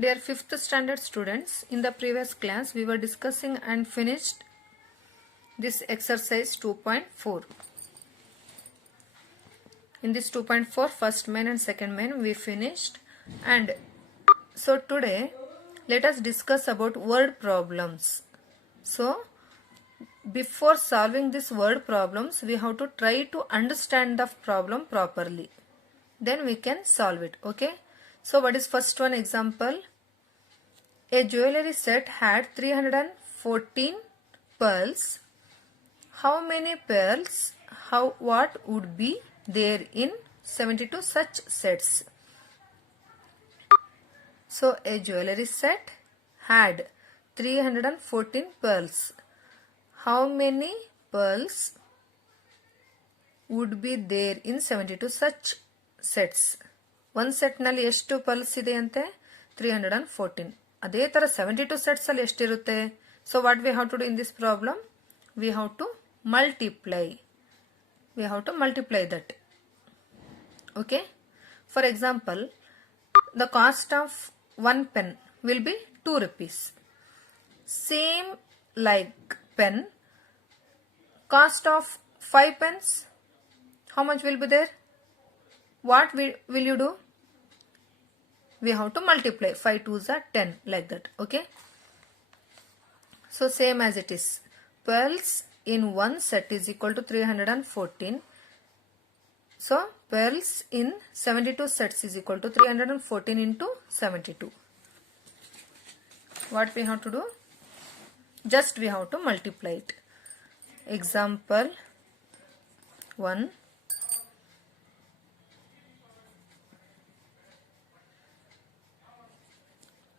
Dear 5th standard students, in the previous class we were discussing and finished this exercise 2.4. In this 2.4, first main and second main we finished, and so today let us discuss about word problems. So before solving these word problems we have to try to understand the problem properly, then we can solve it. Okay, so what is first one example? A jewelry set had 314 pearls. How many pearls? What would be there in 72 such sets? So a jewelry set had 314 pearls. How many pearls would be there in 72 such sets? ಒಂದು ಸೆಟ್ನಲ್ಲಿ ಎಷ್ಟು pearls ಇದೆ ಅಂತೆ? 314. ಅದೇ ತರ 72 sets ಅಲ್ಲಿ ಎಷ್ಟಿರುತ್ತೆ? So what we have to do in this problem? We have to multiply. We have to multiply that. Okay. For example, the cost of one pen will be 2 rupees. Same like pen, cost of 5 pens, how much will be there? What will you do? We have to multiply. 5 2s are 10, like that. Okay. So same as it is. Pearls in one set is equal to 314. So pearls in 72 sets is equal to 314 into 72. What we have to do? Just we have to multiply it. Example 1.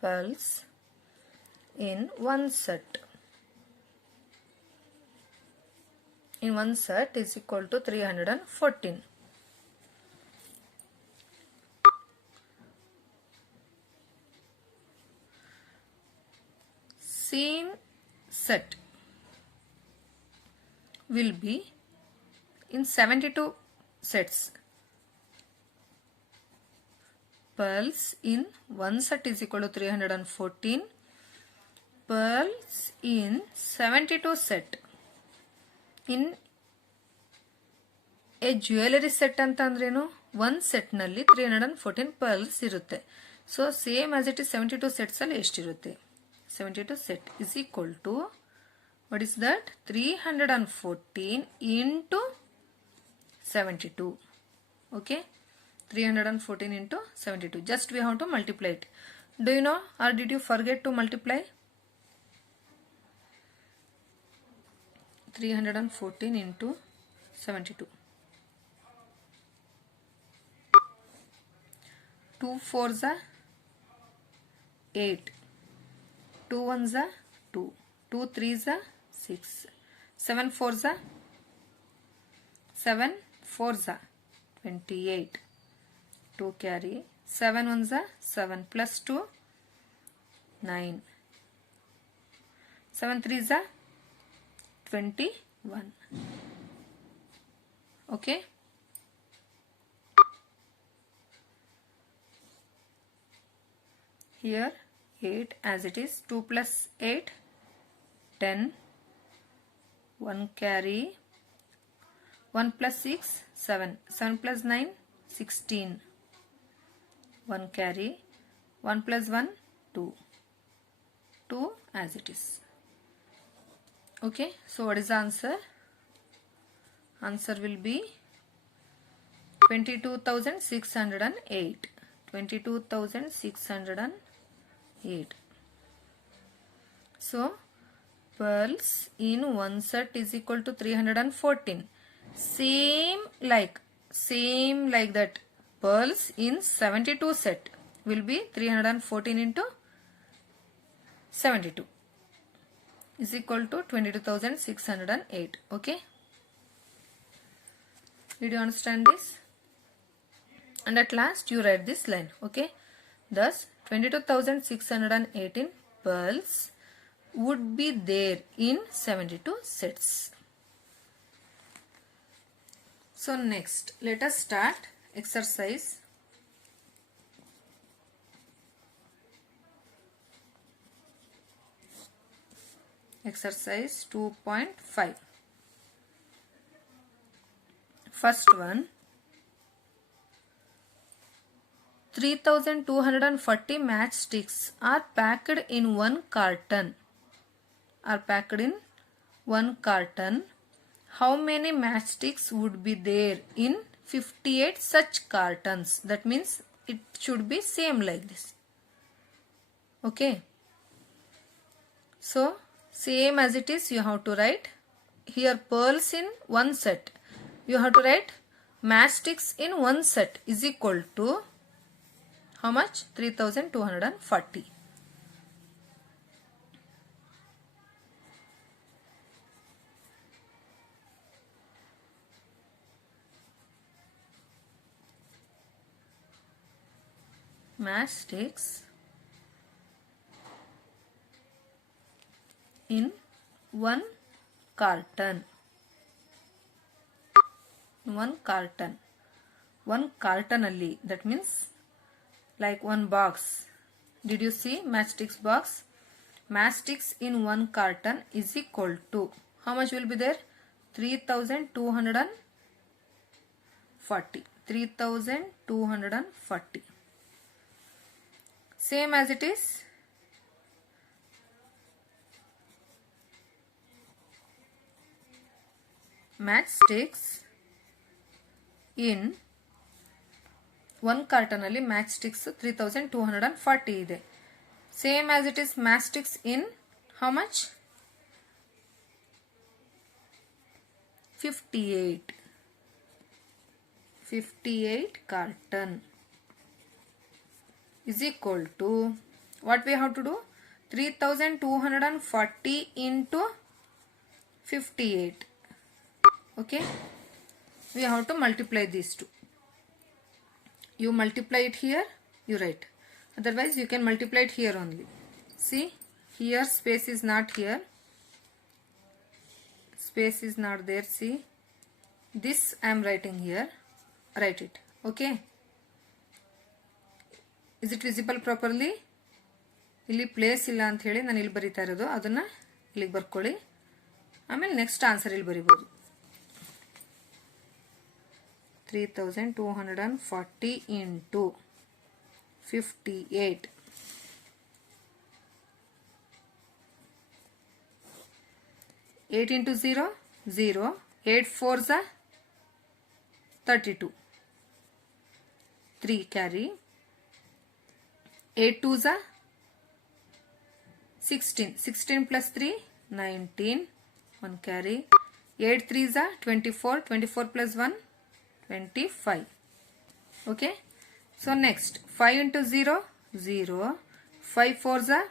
Pearls in one set. In one set is equal to 314. Same set will be in 72 sets. Pearls in one set is equal to 314. Pearls in 72 set. In a jewelry set ಅಂತ ಅಂದ್ರೇನು? one set ನಲ್ಲಿ 314 pearls ಇರುತ್ತೆ. So same as it is 72 sets ಅಲ್ಲಿ ಎಷ್ಟಿರುತ್ತೆ? 72 set is equal to, what is that? 314 into 72. Okay, 314 into 72. Just we have to multiply it. Do you know, or did you forget to multiply? 314 into 72. 2 4s are 8. 2 1s are 2. 2 3s are 6. 7 4s are 7 4s are 28. 2 carry. 7 1s are 7 plus 2 9. 7 3s are 21. Okay. Here 8 as it is. 2 plus 8 10. 1 carry. 1 plus 6 7. 7 plus 9 16. 1 carry. 1 plus 1 2. 2 as it is. Okay, so what is the answer? Answer will be 22,608. 22,608. So pearls in one set is equal to 314. Same like that. Pearls in 72 set will be 314 into 72 is equal to 22,608. Okay, did you understand this? And at last you write this line. Okay, thus 22,618 pearls would be there in 72 sets. So next let us start exercise Exercise 2.5. First one, 3240 matchsticks are packed in one carton. How many matchsticks would be there in 58 such cartons? That means it should be same like this. Okay. So same as it is, you have to write here pearls in one set. You have to write matchsticks in one set is equal to how much? 3240. Matchsticks in one carton. One carton alli, that means like one box. Did you see matchsticks box? Matchsticks in one carton is equal to how much will be there? 3240. 3240. Same as it is. Matchsticks in one carton alli matchsticks 3240 ಇದೆ. Same as it is matchsticks in how much? 58. 58 carton is equal to what we have to do? 3240 into 58. Okay, we have to multiply these two. You multiply it here, you write. Otherwise you can multiply it here only. See, here space is not here. Space is not there. See, this I am writing here. Write it. Okay. Is it visible properly? ಇಲ್ಲಿ place ಇಲ್ಲ ಅಂತ ಹೇಳಿ ನಾನು ಇಲ್ಲಿ ಬರಿತಾ ಇರೋದು, ಅದನ್ನ ಇಲ್ಲಿಗೆ ಬರ್ಕೊಳ್ಳಿ. ಆಮೇಲೆ ನೆಕ್ಸ್ಟ್ ಆನ್ಸರ್ ಇಲ್ಲಿ ಬರಿಬಹುದು. 3240 into 58. 8 into 0, 0. 8 4s are 32. 3 carry. 8 2s are 16. 16 plus 3, 19. 1 carry. 8 3s are 24. 24 plus 1, 25. Okay. So next 5 into 0, 0. 5 4s are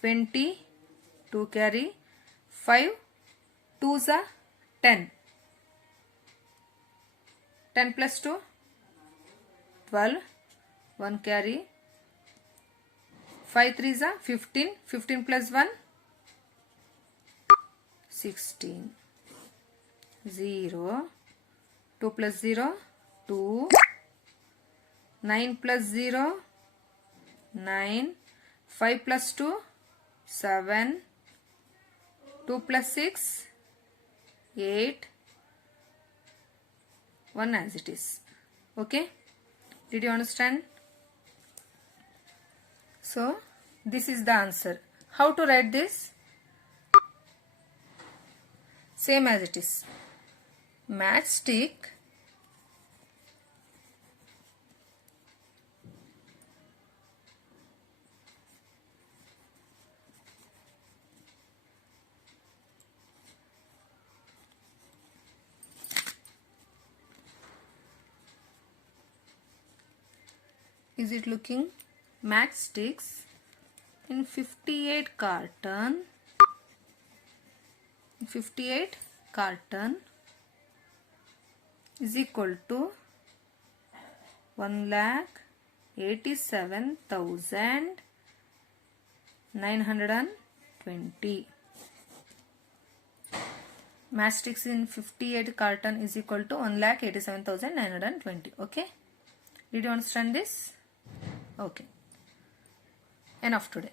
20. 2 carry. 5 2s are 10. 10 plus 2, 12. 1 carry. 5 3s are 15. 15 plus 1, 16. 0. 2 plus 0, 2. 9 plus 0, 9. 5 plus 2, 7. 2 plus 6, 8. 1 as it is. Okay. Did you understand? So this is the answer. How to write this? Same as it is. Matchstick is it looking? Matchsticks in 58 carton. 58 carton is equal to 1,87,920. Matchsticks in 58 carton is equal to 1,87,920. Okay. Did you understand this? Okay. Enough today.